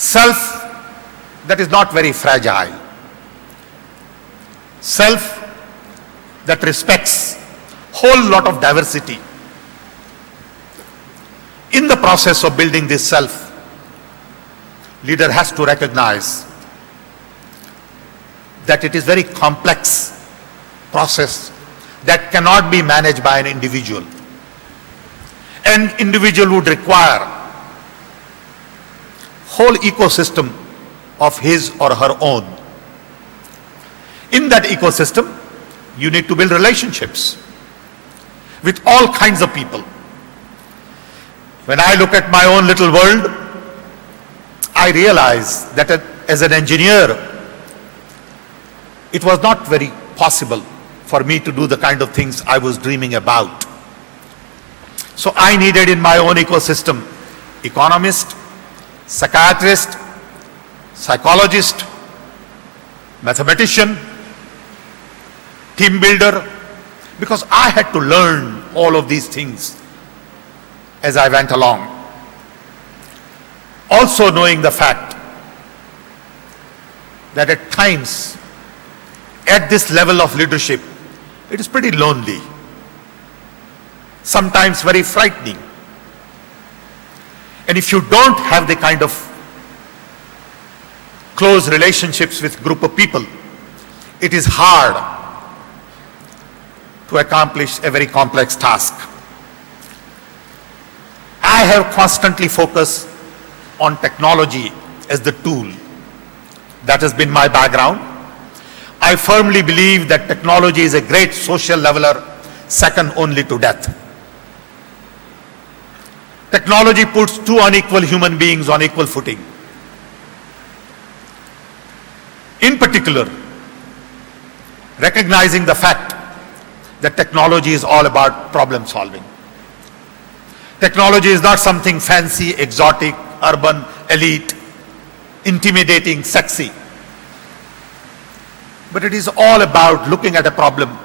Self that is not very fragile. Self that respects whole lot of diversity. In the process of building this self, leader has to recognize that it is very complex process that cannot be managed by an individual. An individual would require whole ecosystem of his or her own. In that ecosystem, you need to build relationships with all kinds of people. When I look at my own little world, I realize that as an engineer, it was not very possible for me to do the kind of things I was dreaming about. So I needed in my own ecosystem economist, psychiatrist, psychologist, mathematician, team builder, because I had to learn all of these things as I went along. Also knowing the fact that at times, at this level of leadership, it is pretty lonely, sometimes very frightening. And if you don't have the kind of close relationships with group of people, it is hard to accomplish a very complex task. I have constantly focused on technology as the tool. That has been my background. I firmly believe that technology is a great social leveler, second only to death. Technology puts two unequal human beings on equal footing. In particular, recognizing the fact that technology is all about problem solving. Technology is not something fancy, exotic, urban, elite, intimidating, sexy. But it is all about looking at a problem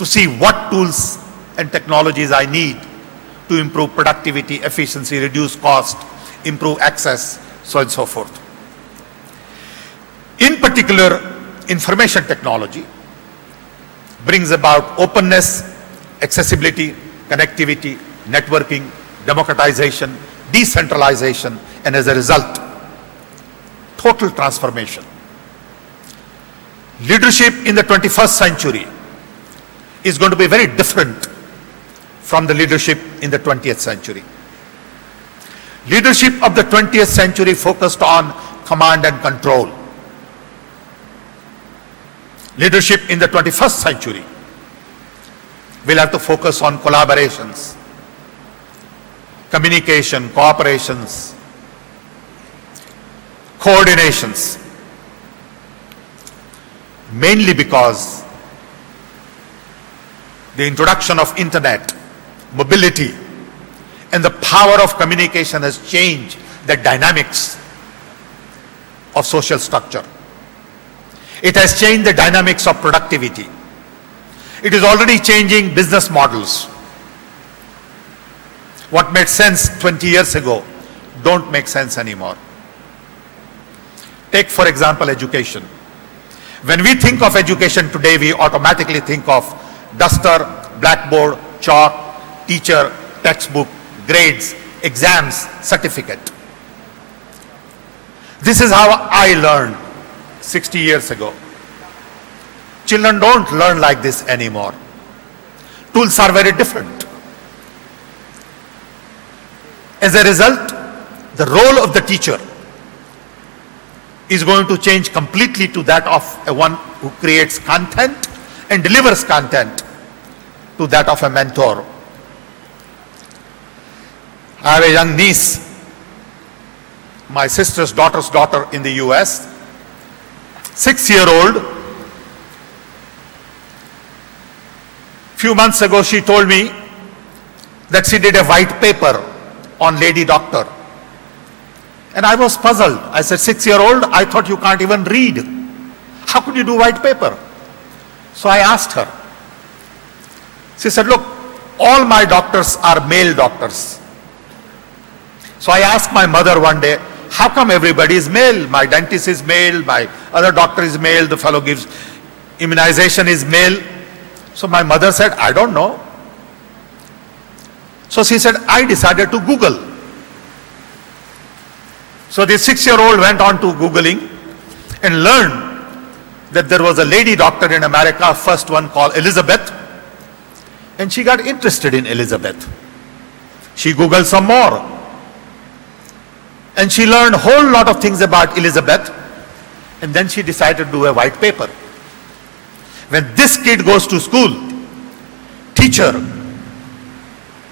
to see what tools and technologies I need to improve productivity, efficiency, reduce cost, improve access, so on and so forth. In particular, information technology brings about openness, accessibility, connectivity, networking, democratization, decentralization, and as a result, total transformation. Leadership in the 21st century is going to be very different from the leadership in the 20th century. Leadership of the 20th century focused on command and control. Leadership in the 21st century will have to focus on collaborations, communication, cooperations, coordinations, mainly because the introduction of internet, mobility, and the power of communication has changed the dynamics of social structure. It has changed the dynamics of productivity. It is already changing business models. What made sense 20 years ago don't make sense anymore. Take, for example, education. When we think of education today, we automatically think of duster, blackboard, chalk, teacher, textbook, grades, exams, certificate. This is how I learned 60 years ago. Children don't learn like this anymore. Tools are very different. As a result, the role of the teacher is going to change completely to that of one who creates content and delivers content, to that of a mentor. I have a young niece, my sister's daughter's daughter in the US, 6-year-old. Few months ago, she told me that she did a white paper on Lady Doctor. And I was puzzled. I said, 6-year-old, I thought you can't even read. How could you do white paper? So I asked her. She said, look, all my doctors are male doctors. So I asked my mother one day, how come everybody is male? My dentist is male, my other doctor is male, the fellow gives immunization is male. So my mother said, I don't know. So she said, I decided to Google. So the 6-year-old went on to Googling and learned that there was a lady doctor in America, first one called Elizabeth, and she got interested in Elizabeth. She Googled some more, and she learned a whole lot of things about Elizabeth, and then she decided to do a white paper. When this kid goes to school, teacher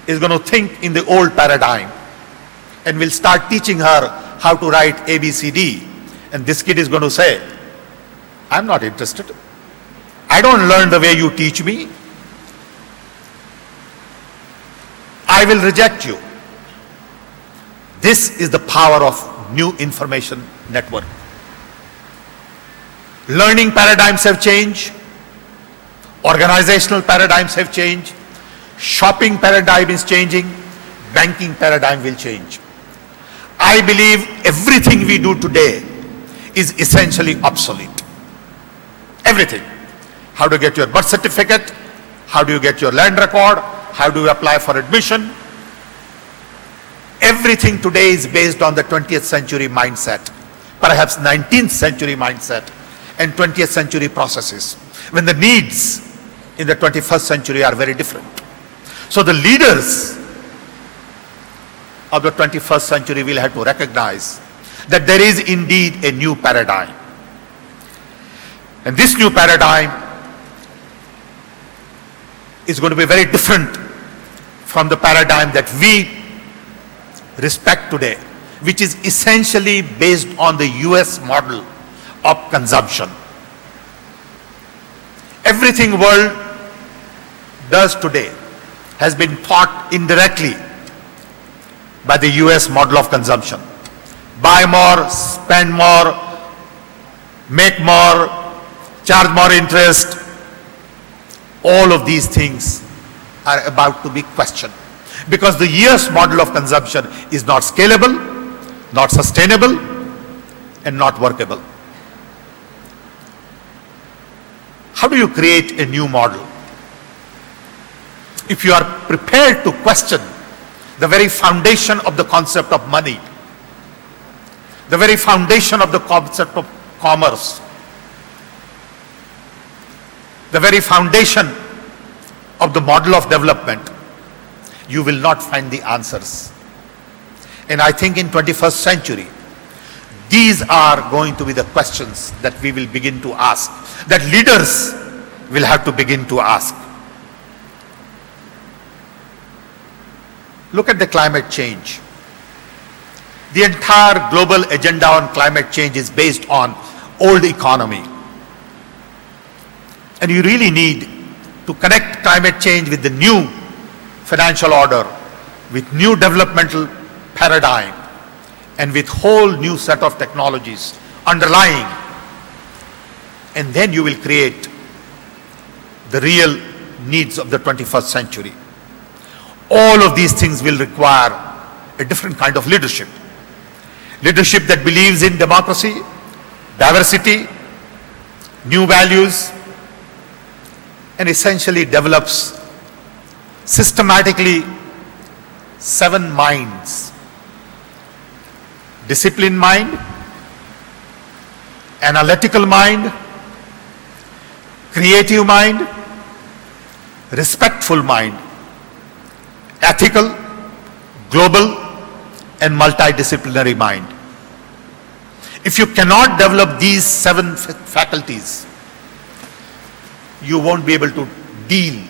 is going to think in the old paradigm and will start teaching her how to write ABCD. And this kid is going to say, I'm not interested. I don't learn the way you teach me. I will reject you. This is the power of new information network. Learning paradigms have changed. Organizational paradigms have changed. Shopping paradigm is changing. Banking paradigm will change. I believe everything we do today is essentially obsolete. Everything. How to get your birth certificate, how do you get your land record, how do you apply for admission. Everything today is based on the 20th century mindset, perhaps 19th century mindset and 20th century processes, when the needs in the 21st century are very different. So the leaders of the 21st century will have to recognize that there is indeed a new paradigm. And this new paradigm is going to be very different from the paradigm that we respect today, which is essentially based on the US model of consumption. Everything world does today has been taught indirectly by the US model of consumption. Buy more, spend more, make more, charge more interest. All of these things are about to be questioned, because the US model of consumption is not scalable, not sustainable, and not workable. How do you create a new model? If you are prepared to question the very foundation of the concept of money, the very foundation of the concept of commerce, the very foundation of the model of development, you will not find the answers. And I think in 21st century, these are going to be the questions that we will begin to ask, that leaders will have to begin to ask. Look at the climate change. The entire global agenda on climate change is based on old economy. And you really need to connect climate change with the new financial order, with new developmental paradigm, and with whole new set of technologies underlying. And then you will create the real needs of the 21st century. All of these things will require a different kind of leadership. Leadership that believes in democracy, diversity, new values, and essentially develops systematically 7 minds: disciplined mind, analytical mind, creative mind, respectful mind, ethical, global, and multidisciplinary mind. If you cannot develop these 7 faculties, you won't be able to deal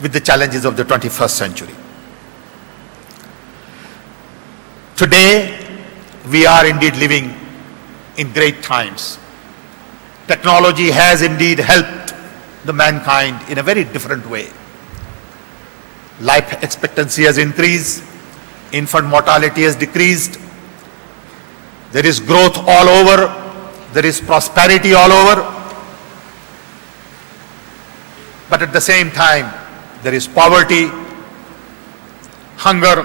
with the challenges of the 21st century. Today, we are indeed living in great times. Technology has indeed helped the mankind in a very different way. Life expectancy has increased, infant mortality has decreased, there is growth all over, there is prosperity all over, but at the same time, there is poverty, hunger,